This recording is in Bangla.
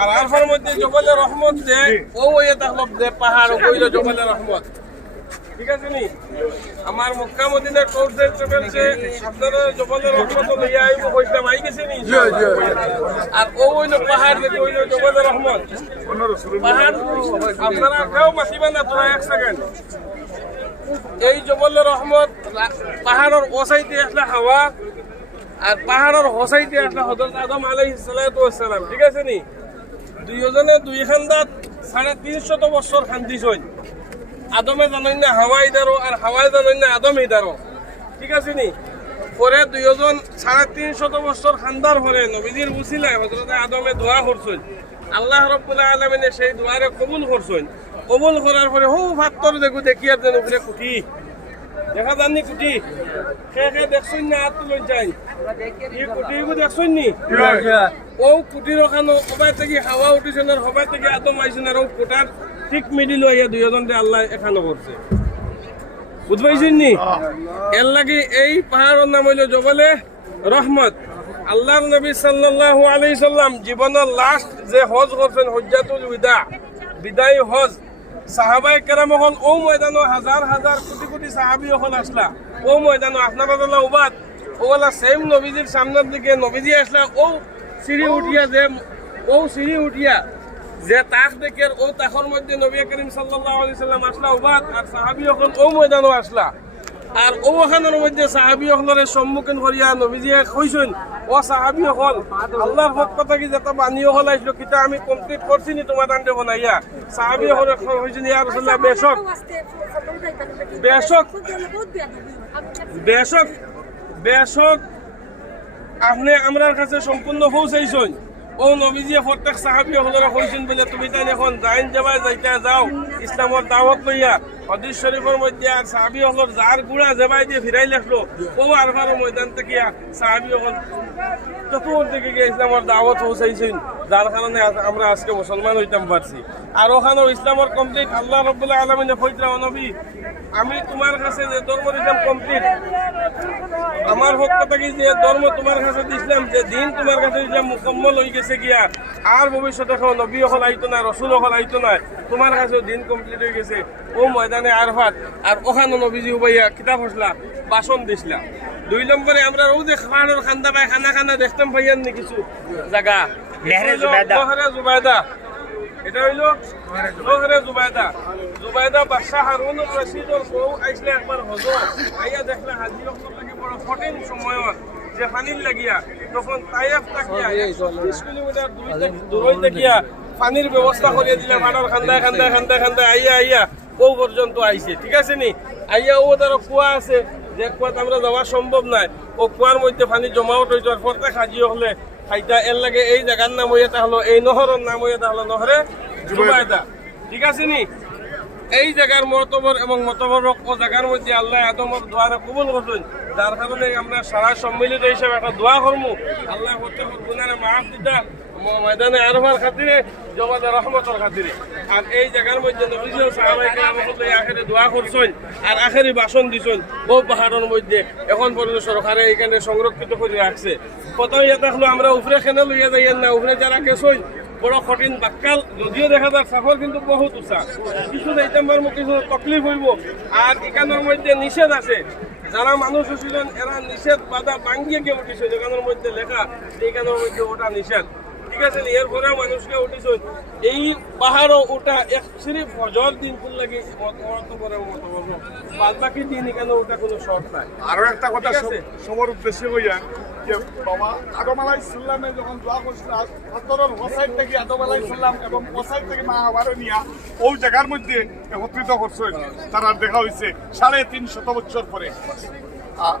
আর আরফার মধ্যে জবলে রহমত যে ও ওই থাকল যে পাহাড় কইল জবলে রহমত। ঠিক আছে নি? আমার মক্কা মদিনার কোর্সে চলছে আপনারা জবলে রহমত লইয়া আইব কইতাম আই গেছে নি? আর ও হইল পাহাড় যে কইল জবলে রহমত। পাহাড় আপনারা কেউ মাতিবেন না তোরা এক সেকেন্ড এই জবলে রহমত পাহাড়ের ওসাইতে আসলে হাওয়া আর পাহাড়ের হোসাইতে আসলে হজরত আদম আলাইহিস সালাতু ওয়াস সালাম। ঠিক আছে নি? দুইজনে দুই খান্দাত সাড়ে তিনশত বছর খান্দিছ আদমে জানেন না হাওয়াই দারো আর হাওয়াই জানেন না আদমে দারো ঠিক আছে নি? পরে দুইজন সাড়ে তিনশত বছর খান্দার পরে নবীজির বুঝিলাই হজরত আদমে দোয়া করছেন আল্লাহ রব্বুল্লাহ আলমিনে সেই দোয়ারে কবুল করছেন কবুল করার পরে হো ভাত্তর দেখো দেখি আর যেন উপরে কুটি দেখা যাননি কুটি। সে সে দেখছুন না হাত তুলন যাই এই কুটিগু দেখছুন নি? ও কুটির ওখানে সবাই থেকে হাওয়া উঠিছে না সবাই থেকে আদম আইছে না ও কোটার ঠিক মিডিল হইয়া দুইজন আল্লাহ এখানে করছে বুঝ পাইছেন নি? এর লাগে এই পাহাড়ের নাম হইল জবলে রহমত আল্লাহর নবী সাল্লাল্লাহু আলাইহি সাল্লাম জীবনের লাস্ট যে হজ করছেন হজ্জাতুল বিদা বিদায় হজ। সাহাবাই কেরাম হল ও ময়দানো হাজার হাজার কোটি কোটি সাহাবি হল আসলা। ও ময়দানো আপনার উবাদ ওলা সেম নবীজির সামনের দিকে নবীজি আসলা ও সিঁড়ি উঠিয়া যে ও সিঁড়ি উঠিয়া যে তাক দেখে ও তাকর মধ্যে নবী করিম সাল্লাহ আলি সাল্লাম আসলা উবাদ আর সাহাবি হল ও ময়দানো আসলা। আর ওখানের মধ্যে সাহাবি হলরে সম্মুখীন করিয়া নবীজিয়ে কইছেন, ও সাহাবি হল, আল্লাহর পক্ষ থেকে যেটা বানিয়ে হল আইসলো কিতা আমি কমপ্লিট করছি নি তোমার দান্ডে বনাইয়া? সাহাবি হল কইছেন, ইয়া রাসূলুল্লাহ, বেশক বেশক বেশক বেশক, আপনি আমরার কাছে সম্পূর্ণ পৌঁছাইছেন। ও নবীজিয়ে প্রত্যেক সাহাবি হলরা কইছেন তুমি তাই এখন জাইন যাবাই, যাইতা যাও ইসলামর দাওয়াত লইয়া, হদিস শরীফের মধ্যে আর সাহাবি গুড়া জেবাই দিয়ে ফিরাই লেখলো ও আরফার ময়দান থেকে সাহাবি হল চতুর থেকে গিয়ে ইসলামর দাওয়াত পৌঁছাইছেন যার কারণে আমরা আজকে মুসলমান হইতাম পারছি। আর ওখানেও ইসলামর কমপ্লিট আল্লাহ রব্বুল্লাহ আলমিনে ফৈত্রা নবী। আমি তোমার কাছে যে ধর্ম দিলাম কমপ্লিট আমার পক্ষ থেকে যে ধর্ম তোমার কাছে দিছিলাম, যে দিন তোমার কাছে দিলাম মুকম্মল হয়ে গেছে গিয়া। আর ভবিষ্যতে এখন নবী হল আইতো না রসুল হল আইতো না, তোমার কাছে দিন কমপ্লিট হয়ে গেছে। ও ময়দানে আরফাত, আর ওখানে নবীজি উবাইয়া কিতাব হসলা, বাসন দিছিলা। দুই নম্বরে আমরা যে খাওয়ানোর খান্দা পাই খানা খানা দেখতাম ভাইয়ান নি কিছু জায়গা। নেহরে জুবাইদা। এটা হইল নহরে জুবাইদা জুবাইদা বাদশাহ হারুন রশিদর বউ আইসলে একবার হজো আইয়া দেখলে হাজি অক্সর বড় কঠিন সময়ত যে পানির লাগিয়া তখন তাইফ তাকিয়া ত্রিশ কিলোমিটার দূরই দেখিয়া পানির ব্যবস্থা করিয়া দিলে পানার খান্দায় খান্দায় খান্দায় খান্দায় আইয়া আইয়া ও পর্যন্ত আইছে। ঠিক আছে নি? আইয়া ও তার কুয়া আছে। যে কুয়াত আমরা যাওয়া সম্ভব নাই ও কুয়ার মধ্যে পানি জমাওট হইতো আর প্রত্যেক হাজি হলে খাইতা এর লাগে এই জায়গার নাম হইয়া তাহলো এই নহরের নাম হইয়া তাহলো নহরে জুবাইদা ঠিক আছে নি? এই জায়গার মতবর এবং মতবর ও জায়গার মধ্যে আল্লাহ আদমর দোয়ারে কবুল করছেন যার কারণে আমরা সারা সম্মিলিত হিসেবে একটা দোয়া করব আল্লাহ প্রত্যেকের গুনারে মাফ দিতা। ময়দানে আরবার খাতিরে জগতে রহমতর খাতিরে। আর এই জায়গার মধ্যে নবীজি ও সাহাবায়ে কেরাম হতে আখেরে দোয়া করছেন আর আখেরি ভাষণ দিছেন ও পাহাড়ের মধ্যে। এখন পর্যন্ত সরকারে এখানে সংরক্ষিত করে রাখছে। কত ইয়া থাকল আমরা উপরে খেনে লইয়া যাইয়েন না। উপরে যারা গেছই বড় কঠিন বাক্কাল। যদিও দেখা যায় সাফর কিন্তু বহুত উঁচা। কিছু যাইতে পারব কিছু তকলিফ হইব। আর এখানের মধ্যে নিষেধ আছে। যারা মানুষ ছিলেন এরা নিষেধ বাধা ভাঙ্গিয়ে গিয়ে উঠিছে। এখানের মধ্যে লেখা এখানের মধ্যে ওটা নিষেধ। ঠিক আছে? এরপরে মানুষকে উঠিছে এই পাহাড়ও ওটা এক সিরিফ হজর দিন ফুল লাগি মত করে মত করব বাদ বাকি দিন এখানে ওটা কোনো শর্ট নাই আরও একটা কথা। সবার উদ্দেশ্যে হইয়া যে বাবা আদম আলাই সাল্লামে যখন দোয়া করছিল হাতরের হোসাইড থেকে আদম আলাই সাল্লাম এবং হোসাইড থেকে মা আবারও নিয়া ওই জায়গার মধ্যে একত্রিত তারা দেখা হয়েছে সাড়ে তিন শত বছর পরে আর